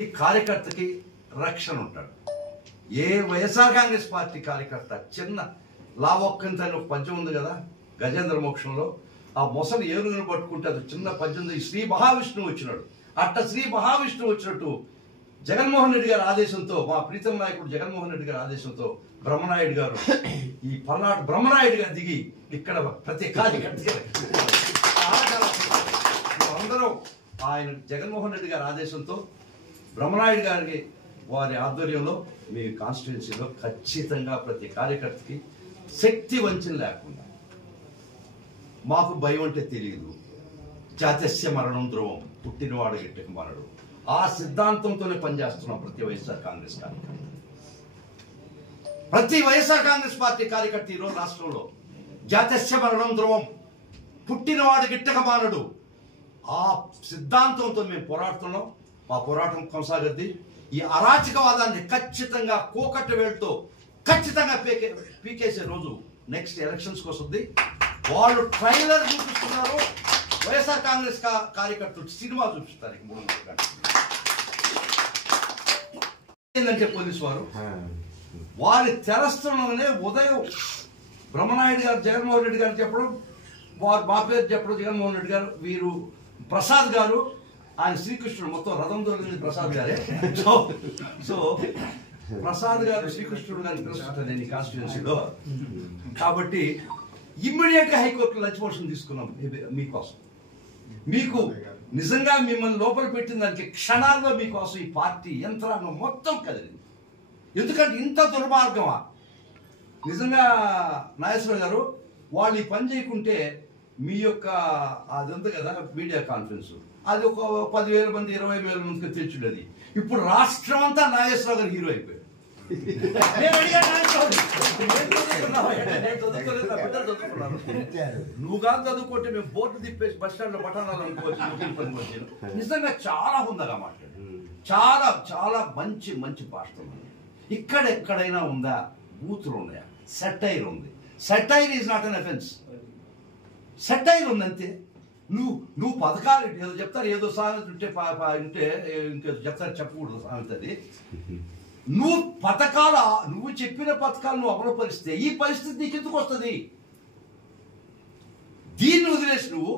కార్యకర్తకి రక్షణ ఉంటాడు. ఏ వైఎస్ఆర్ కాంగ్రెస్ పార్టీ కార్యకర్త చిన్న లావొక్కంత ఒక పద్యం ఉంది కదా గజేంద్ర మోక్షంలో, ఆ మొసలు ఏనుగును పట్టుకుంటే అది చిన్న పద్యం ఉంది. శ్రీ మహావిష్ణువు వచ్చినాడు. అట్ట శ్రీ మహావిష్ణువు వచ్చినట్టు జగన్మోహన్ రెడ్డి గారి ఆదేశంతో, మా ప్రీతం నాయకుడు జగన్మోహన్ రెడ్డి గారి ఆదేశంతో బ్రహ్మనాయుడు గారు, ఈ పల్నాడు బ్రహ్మనాయుడు గారు దిగి ఇక్కడ ప్రతి కార్యకర్త అందరం ఆయన జగన్మోహన్ రెడ్డి గారి ఆదేశంతో బ్రహ్మనాయుడు గారికి వారి ఆధ్వర్యంలో మీ కాన్స్టిట్యున్సీలో ఖచ్చితంగా ప్రతి కార్యకర్తకి శక్తి వంచన లేకుండా, మాకు భయం అంటే తెలియదు, జాతస్య మరణం ధ్రువం, పుట్టినవాడు గిట్టక మరడు, ఆ సిద్ధాంతంతోనే పనిచేస్తున్నాం ప్రతి వైఎస్ఆర్ కాంగ్రెస్ కార్యకర్త. ప్రతి వైఎస్ఆర్ కాంగ్రెస్ పార్టీ కార్యకర్త ఈరోజు రాష్ట్రంలో జాతస్య మరణం ధ్రువం, పుట్టినవాడు గిట్టక మానడు, ఆ సిద్ధాంతంతో మేము పోరాడుతున్నాం. మా పోరాటం కొనసాగద్ది. ఈ అరాచకవాదాన్ని ఖచ్చితంగా కోకట్టు వేళ్ళతో ఖచ్చితంగా పీకేసే రోజు నెక్స్ట్ ఎలక్షన్స్కి వస్తుంది. వాళ్ళు ట్రైలర్ చూపిస్తున్నారు, వైఎస్ఆర్ కాంగ్రెస్ కార్యకర్తలు సినిమా చూపిస్తారు. ఏంటంటే పోలీసు వారు వారి తెరస్థలంలోనే ఉదయం బ్రహ్మనాయుడు గారు జగన్మోహన్ రెడ్డి గారు చెప్పడం, వారు మా పేరు చెప్పడం, జగన్మోహన్ రెడ్డి గారు, వీరు ప్రసాద్ గారు, ఆయన శ్రీకృష్ణుడు, మొత్తం రథం దొరికింది ప్రసాద్ గారే. సో ప్రసాద్ గారు శ్రీకృష్ణుడు గారిని పిలుస్తుంటారు నేను ఈ కాన్స్టిట్యున్సీలో. కాబట్టి ఇమ్మీడియట్ గా హైకోర్టులో లంచ్ మోషన్ తీసుకున్నాం మీకోసం. మీకు నిజంగా మిమ్మల్ని లోపల పెట్టిన దానికి క్షణాల్లో మీకోసం ఈ పార్టీ యంత్రాంగం మొత్తం కదిలింది. ఎందుకంటే ఇంత దుర్మార్గమా నిజంగా నాగేశ్వర గారు, వాళ్ళు ఈ పని చేయకుంటే మీ యొక్క అది ఉంది కదా మీడియా కాన్ఫరెన్స్, అది ఒక 10,000 మంది 20,000 మందికి తెచ్చుండేది. ఇప్పుడు రాష్ట్రం అంతా నాగేశ్వరరావు గారు హీరో అయిపోయాడు. నువ్వు కాదు చదువుకుంటే మేము బోర్డు తిప్పేసి బస్ స్టాండ్ లో పట్టణాలు అనుకోవచ్చు. నిజంగా చాలా హుందగా మాట్లాడు, చాలా చాలా మంచి మంచి భాషతో. ఎక్కడైనా ఉందా బూతులు ఉన్నాయా? సెటైర్ ఉంది. Satire is not an offence. Satire ఉందంతే. నువ్వు పథకాలు ఏదో చెప్తారు, ఏదో సామెత ఉంటే ఇంకా చెప్తారు, చెప్పకూడదు సామెత అది. నువ్వు చెప్పిన పథకాలు నువ్వు అమలుపరిస్తే ఈ పరిస్థితి నీకు ఎందుకు వస్తుంది? దీన్ని వదిలేసి నువ్వు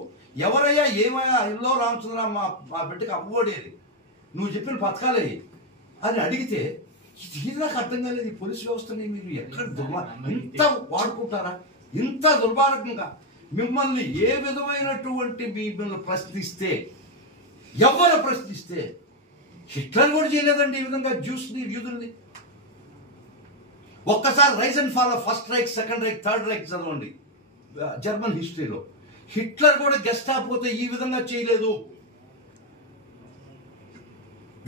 ఎవరయ్యా ఏమయ్యా ఇల్లో రామచంద్ర మా బిడ్డకి అవ్వడేది, నువ్వు చెప్పిన పథకాలే అని అడిగితే ఇది నాకు అర్థం కాలేదు. ఈ పోలీస్ వ్యవస్థని మీరు ఎక్కడ ఇంత వాడుకుంటారా? ఇంత దుర్మార్గంగా మిమ్మల్ని ఏ విధమైనటువంటి మిమ్మల్ని ప్రశ్నిస్తే, ఎవరు ప్రశ్నిస్తే, హిట్లర్ కూడా చేయలేదండి ఈ విధంగా జ్యూస్ని యూదుల్ని. ఒక్కసారి rise and fall of first Reich, second Reich, third Reich చదవండి జర్మన్ హిస్టరీలో. హిట్లర్ కూడా గెస్టాపోతే ఈ విధంగా చేయలేదు.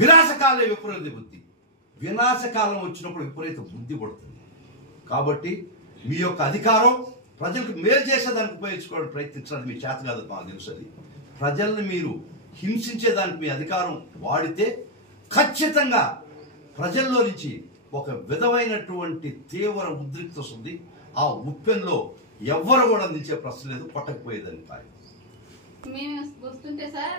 వినాశకాలే విపరీత బుద్ధి. వినాశకాలం వచ్చినప్పుడు విపరీత బుద్ధి పడుతుంది. కాబట్టి మీ యొక్క అధికారం ప్రజలకు మేలు చేసేదానికి ఉపయోగించుకోవడానికి ప్రయత్నించడానికి మీ చేత కాదు, మాకు తెలుసు. అది ప్రజల్ని మీరు హింసించేదానికి మీ అధికారం వాడితే ఖచ్చితంగా ప్రజల్లో నుంచి ఒక విధమైనటువంటి తీవ్ర ఉద్రిక్త వస్తుంది. ఆ ఉప్పెన్లో ఎవ్వరు కూడా నిలిచే ప్రశ్న లేదు, కొట్టకపోయేదని కాదు.